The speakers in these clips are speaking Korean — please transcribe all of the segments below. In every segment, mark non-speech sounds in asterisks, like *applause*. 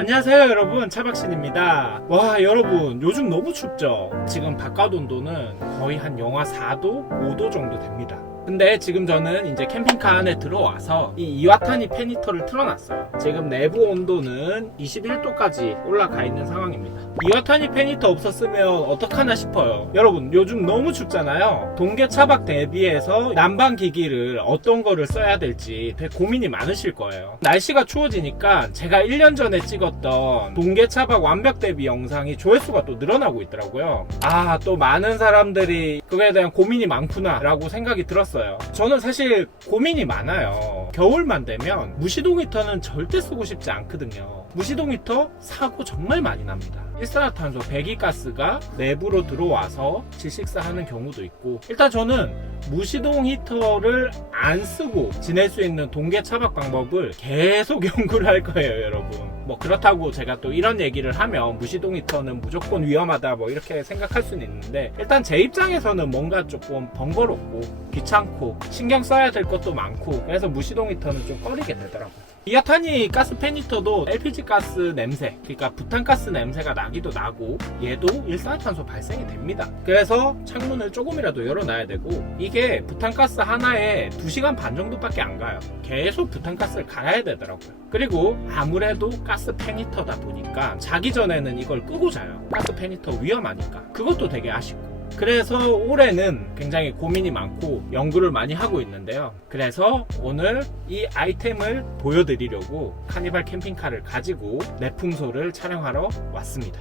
안녕하세요 여러분. 차박신입니다. 와 여러분. 요즘 너무 춥죠? 지금 바깥 온도는 거의 한 영하 4도 5도 정도 됩니다 근데 지금 저는 이제 캠핑카 안에 들어와서 이 이와타니 페니터를 틀어놨어요. 지금 내부 온도는 21도까지 올라가 있는 상황입니다. 이와타니 페니터 없었으면 어떡하나 싶어요. 여러분 요즘 너무 춥잖아요. 동계 차박 대비해서 난방 기기를 어떤 거를 써야 될지 되게 고민이 많으실 거예요. 날씨가 추워지니까 제가 1년 전에 찍었던 동계 차박 완벽 대비 영상이 조회수가 또 늘어나고 있더라고요. 아 또 많은 사람들이 그거에 대한 고민이 많구나 라고 생각이 들었어요 저는 사실 고민이 많아요. 겨울만 되면 무시동 히터는 절대 쓰고 싶지 않거든요. 무시동 히터 사고 정말 많이 납니다. 일산화탄소 배기가스가 내부로 들어와서 질식사하는 경우도 있고 일단 저는 무시동 히터를 안 쓰고 지낼 수 있는 동계 차박 방법을 계속 *laughs* 연구를 할 거예요 여러분 뭐 그렇다고 제가 또 이런 얘기를 하면 무시동 히터는 무조건 위험하다 뭐 이렇게 생각할 수는 있는데 일단 제 입장에서는 뭔가 조금 번거롭고 귀찮고 신경 써야 될 것도 많고 그래서 무시동 히터는 좀 꺼리게 되더라고요 이아타니 가스 페니터도 LPG 가스 냄새, 그러니까 부탄가스 냄새가 나기도 나고 얘도 일산화탄소 발생이 됩니다. 그래서 창문을 조금이라도 열어놔야 되고 이게 부탄가스 하나에 2시간 반 정도밖에 안 가요. 계속 부탄가스를 갈아야 되더라고요. 그리고 아무래도 가스 페니터다 보니까 자기 전에는 이걸 끄고 자요. 가스 페니터 위험하니까. 그것도 되게 아쉽고. 그래서 올해는 굉장히 고민이 많고 연구를 많이 하고 있는데요. 그래서 오늘 이 아이템을 보여드리려고 카니발 캠핑카를 가지고 내풍소를 촬영하러 왔습니다.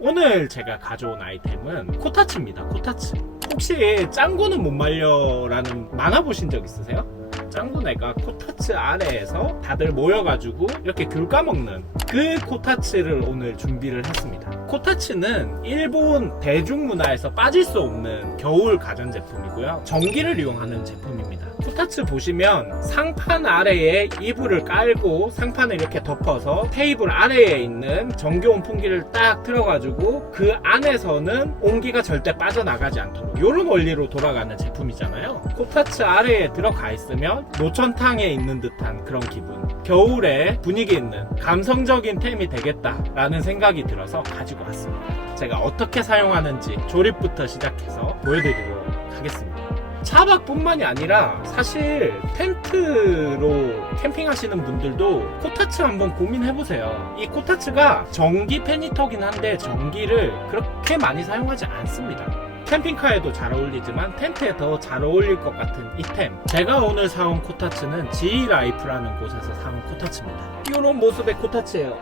오늘 제가 가져온 아이템은 코타츠입니다. 코타츠. 혹시 짱구는 못 말려라는 만화 보신 적 있으세요? 짱구네가 코타츠 아래에서 다들 모여가지고 이렇게 귤 까먹는 그 코타츠를 오늘 준비를 했습니다. 코타츠는 일본 대중문화에서 빠질 수 없는 겨울 가전제품이고요. 전기를 이용하는 제품입니다. 코타츠 보시면 상판 아래에 이불을 깔고 상판을 이렇게 덮어서 테이블 아래에 있는 전기 온풍기를 딱 틀어가지고 그 안에서는 온기가 절대 빠져나가지 않도록 이런 원리로 돌아가는 제품이잖아요. 코타츠 아래에 들어가 있으면 노천탕에 있는 듯한 그런 기분. 겨울에 분위기 있는 감성적인 템이 되겠다라는 생각이 들어서 가지고 왔습니다. 제가 어떻게 사용하는지 조립부터 시작해서 보여드리도록 하겠습니다. 차박뿐만이 아니라 사실 텐트로 캠핑하시는 분들도 코타츠 한번 고민해보세요. 이 코타츠가 전기 페니터긴 한데 전기를 그렇게 많이 사용하지 않습니다. 캠핑카에도 잘 어울리지만 텐트에 더 잘 어울릴 것 같은 이템. 제가 오늘 사온 코타츠는 G라이프라는 곳에서 사온 코타츠입니다. 이런 모습의 코타츠예요.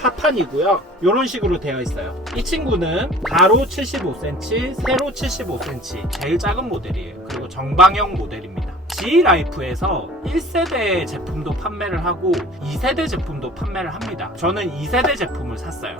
하판이고요. 이런 식으로 되어 있어요. 이 친구는 가로 75cm 세로 75cm 제일 작은 모델이에요. 그리고 정방형 모델입니다. G라이프에서 1세대 제품도 판매를 하고 2세대 제품도 판매를 합니다. 저는 2세대 제품을 샀어요.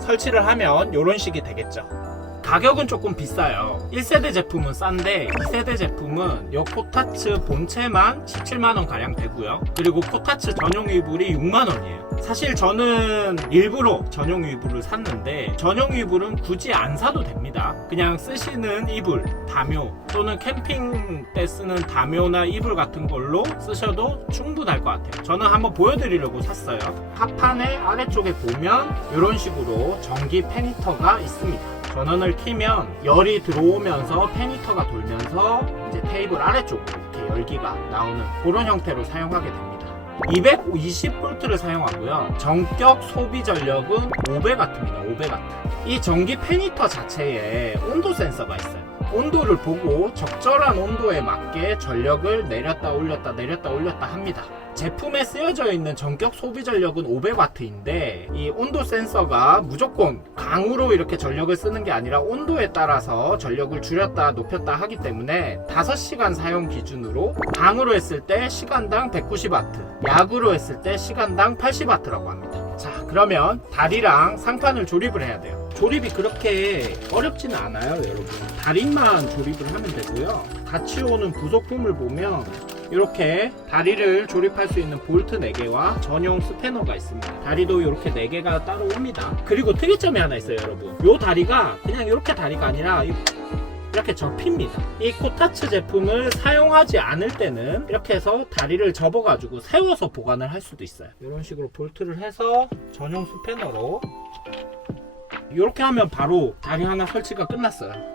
설치를 하면 이런 식이 되겠죠 가격은 조금 비싸요. 1세대 제품은 싼데 2세대 제품은 요 코타츠 본체만 17만원 가량 되고요. 그리고 코타츠 전용 이불이 6만원이에요. 사실 저는 일부러 전용 이불을 샀는데 전용 이불은 굳이 안 사도 됩니다. 그냥 쓰시는 이불 담요 또는 캠핑 때 쓰는 담요나 이불 같은 걸로 쓰셔도 충분할 것 같아요. 저는 한번 보여드리려고 샀어요. 하판의 아래쪽에 보면 이런 식으로 전기 페니터가 있습니다 전원을 키면 열이 들어오면서 페니터가 돌면서 이제 테이블 아래쪽으로 이렇게 열기가 나오는 그런 형태로 사용하게 됩니다. 220V를 사용하고요. 전격 소비 전력은 500W입니다. 500W. 이 전기 페니터 자체에 온도 센서가 있어요. 온도를 보고 적절한 온도에 맞게 전력을 내렸다 올렸다 내렸다 올렸다 합니다. 제품에 쓰여져 있는 전격 소비 전력은 500W인데 이 온도 센서가 무조건 강으로 이렇게 전력을 쓰는 게 아니라 온도에 따라서 전력을 줄였다 높였다 하기 때문에 5시간 사용 기준으로 강으로 했을 때 시간당 190W, 약으로 했을 때 시간당 80W라고 합니다. 자, 그러면 다리랑 상판을 조립을 해야 돼요. 조립이 그렇게 어렵지는 않아요, 여러분. 다리만 조립을 하면 되고요. 같이 오는 부속품을 보면 이렇게 다리를 조립할 수 있는 볼트 4개와 전용 스패너가 있습니다. 다리도 이렇게 4개가 따로 옵니다. 그리고 특이점이 하나 있어요, 여러분. 이 다리가 그냥 이렇게 다리가 아니라 이 이렇게 접힙니다. 이 코타츠 제품을 사용하지 않을 때는 이렇게 해서 다리를 접어 가지고 세워서 보관을 할 수도 있어요. 이런 식으로 볼트를 해서 전용 스패너로 이렇게 하면 바로 다리 하나 설치가 끝났어요.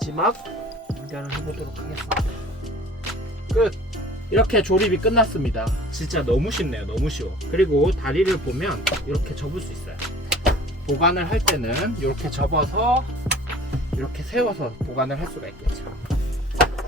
마지막 연결을 해보도록 하겠습니다. 끝. 이렇게 조립이 끝났습니다. 진짜 너무 쉽네요. 너무 쉬워. 그리고 다리를 보면 이렇게 접을 수 있어요. 보관을 할 때는 이렇게 접어서 이렇게 세워서 보관을 할 수가 있겠죠.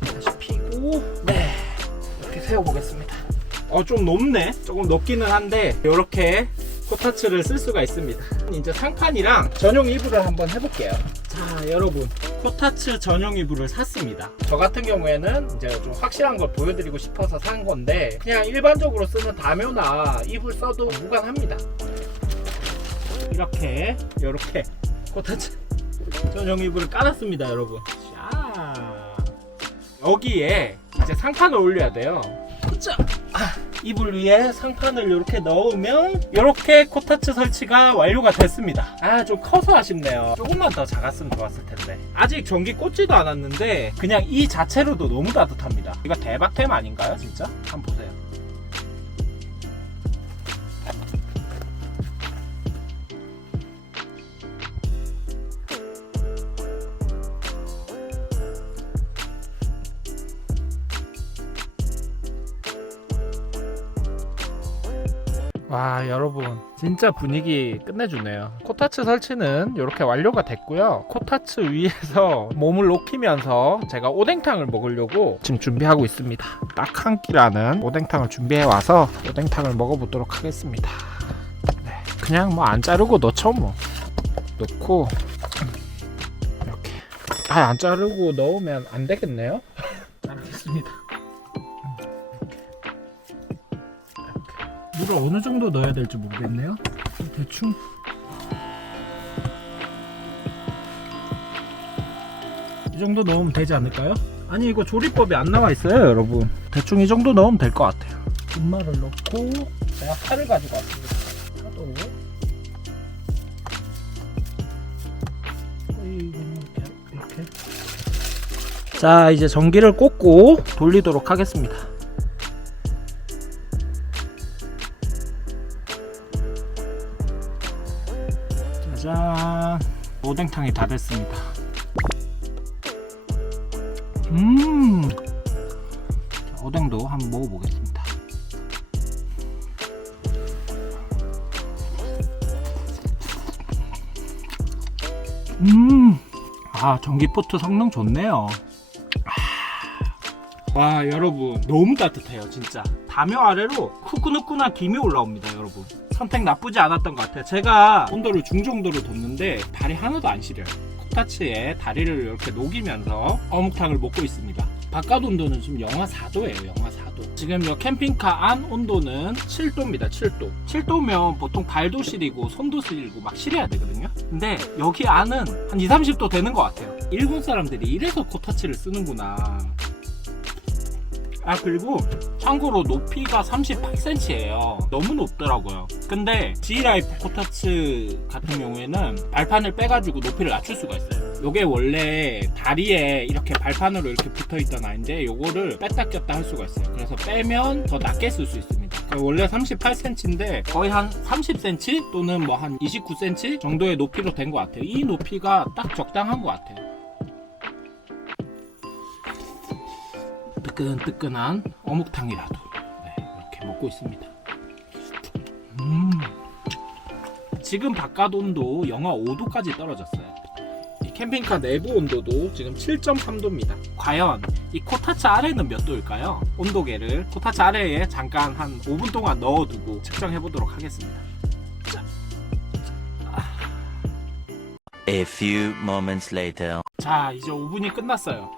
다시 피고 네 이렇게 세워 보겠습니다. 어 좀 높네. 조금 높기는 한데 이렇게 코타츠를 쓸 수가 있습니다. 이제 상판이랑 전용 이불을 한번 해볼게요. 자 여러분 코타츠 전용 이불을 샀습니다. 저 같은 경우에는 이제 좀 확실한 걸 보여드리고 싶어서 산 건데 그냥 일반적으로 쓰는 다묘나 이불 써도 무관합니다. 이렇게 이렇게 코타츠 전용 이불을 깔았습니다, 여러분. 자 여기에 이제 상판을 올려야 돼요. 자, 아, 이불 위에 상판을 이렇게 넣으면 이렇게 코타츠 설치가 완료가 됐습니다. 아 좀 커서 아쉽네요. 조금만 더 작았으면 좋았을 텐데. 아직 전기 꽂지도 않았는데 그냥 이 자체로도 너무 따뜻합니다. 이거 대박템 아닌가요, 진짜? 한번 보세요. 와 여러분. 진짜 분위기 끝내주네요. 코타츠 설치는 이렇게 완료가 됐고요. 코타츠 위에서 *laughs* 몸을 녹이면서 제가 오뎅탕을 먹으려고 지금 준비하고 있습니다. 딱 한 끼라는 오뎅탕을 준비해 와서 오뎅탕을 먹어보도록 하겠습니다. 네, 그냥 뭐 안 자르고 넣죠 뭐. 넣고 이렇게. 아안 자르고 넣으면 안 되겠네요? 자르겠습니다 물을 어느 정도 넣어야 될지 모르겠네요. 대충 이 정도 넣으면 되지 않을까요? 아니 이거 조리법이 안 나와 있어요, 여러분. 대충 이 정도 넣으면 될 것 같아요. 분말을 넣고 제가 칼을 가지고 왔습니다. 파도 이렇게 이렇게. 자 이제 전기를 꽂고 돌리도록 하겠습니다. 오뎅탕이 다 됐습니다. 음! 자, 오뎅도 한번 먹어보겠습니다. 음 아 전기포트 성능 좋네요. 아, 와 여러분. 너무 따뜻해요 진짜. 담요 아래로 후끈후끈한 김이 올라옵니다 여러분 선택 나쁘지 않았던 것 같아요. 제가 온도를 중정도로 뒀는데 발이 하나도 안 시려요. 코타츠에 다리를 이렇게 녹이면서 어묵탕을 먹고 있습니다. 바깥 온도는 지금 영하 4도예요. 영하 4도. 지금 이 캠핑카 안 온도는 7도입니다. 7도. 7도면 보통 발도 시리고 손도 시리고 막 시려야 되거든요. 근데 여기 안은 한 2, 30도 되는 것 같아요. 일본 사람들이 이래서 코타츠를 쓰는구나 아 그리고 참고로 높이가 38cm예요. 너무 높더라고요. 근데 G라이프 코타츠 같은 경우에는 발판을 빼가지고 높이를 낮출 수가 있어요. 요게 원래 다리에 이렇게 발판으로 이렇게 붙어있던 아이인데 요거를 뺐다 꼈다 할 수가 있어요. 그래서 빼면 더 낮게 쓸 수 있습니다. 그러니까 원래 38cm인데 거의 한 30cm 또는 뭐 한 29cm 정도의 높이로 된 것 같아요. 이 높이가 딱 적당한 것 같아요 뜨끈뜨끈한 어묵탕이라도 네, 이렇게 먹고 있습니다. 음. 지금 바깥 온도 영하 5도까지 떨어졌어요. 이 캠핑카 내부 온도도 지금 7.3도입니다. 과연 이 코타츠 아래는 몇 도일까요? 온도계를 코타츠 아래에 잠깐 한 5분 동안 넣어두고 측정해 보도록 하겠습니다. A few moments later. 자, 이제 5분이 끝났어요.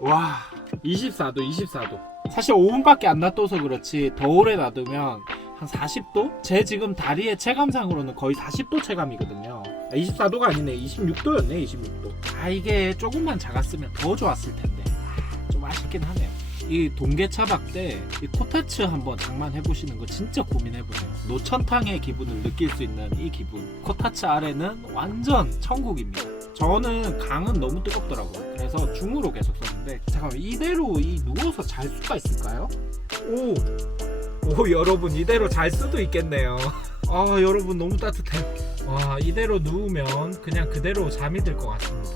와, 24도, 24도. 사실 5분밖에 안 놔둬서 그렇지 더 오래 놔두면 한 40도? 제 지금 다리의 체감상으로는 거의 40도 체감이거든요. 24도가 아니네, 26도였네, 26도. 아, 이게 조금만 작았으면 더 좋았을 텐데. 아, 좀 아쉽긴 하네요. 이 동계 차박 때 이 코타츠 한번 장만해 보시는 거 진짜 고민해 보세요. 노천탕의 기분을 느낄 수 있는 이 기분. 코타츠 아래는 완전 천국입니다. 저는 강은 너무 뜨겁더라고요. 그래서 중으로 계속 썼는데 잠깐만 이대로 이 누워서 잘 수가 있을까요? 오, 오 여러분 이대로 잘 수도 있겠네요. *laughs* 아 여러분 너무 따뜻해. 와 이대로 누우면 그냥 그대로 잠이 들 것 같습니다.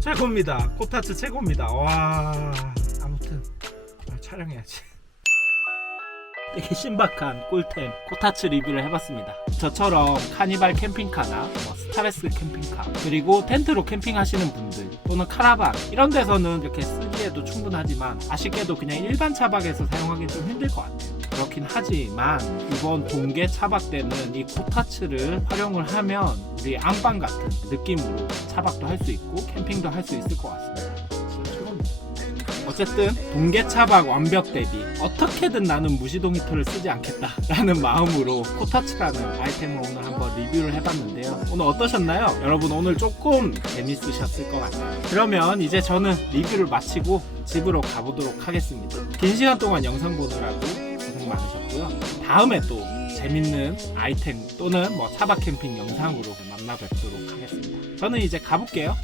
최고입니다. 코타츠 최고입니다. 와 촬영해야지. *laughs* 되게 신박한 꿀템 코타츠 리뷰를 해봤습니다. 저처럼 카니발 캠핑카나 뭐 스타레스 캠핑카 그리고 텐트로 캠핑하시는 분들 또는 카라반 이런 데서는 이렇게 쓰기에도 충분하지만 아쉽게도 그냥 일반 차박에서 사용하기 좀 힘들 것 같아요. 그렇긴 하지만 이번 동계 차박 때는 이 코타츠를 활용을 하면 우리 안방 같은 느낌으로 차박도 할 수 있고 캠핑도 할 수 있을 것 같습니다. 어쨌든 동계 차박 완벽 대비 어떻게든 나는 무시동 히터를 쓰지 않겠다 라는 *laughs* 마음으로 코타츠라는 아이템을 오늘 한번 리뷰를 해봤는데요. 오늘 어떠셨나요? 여러분 오늘 조금 재밌으셨을 것 같아요. 그러면 이제 저는 리뷰를 마치고 집으로 가보도록 하겠습니다. 긴 시간 동안 영상 보느라고 고생 많으셨고요. 다음에 또 재밌는 아이템 또는 뭐 차박 캠핑 영상으로 만나 뵙도록 하겠습니다. 저는 이제 가볼게요.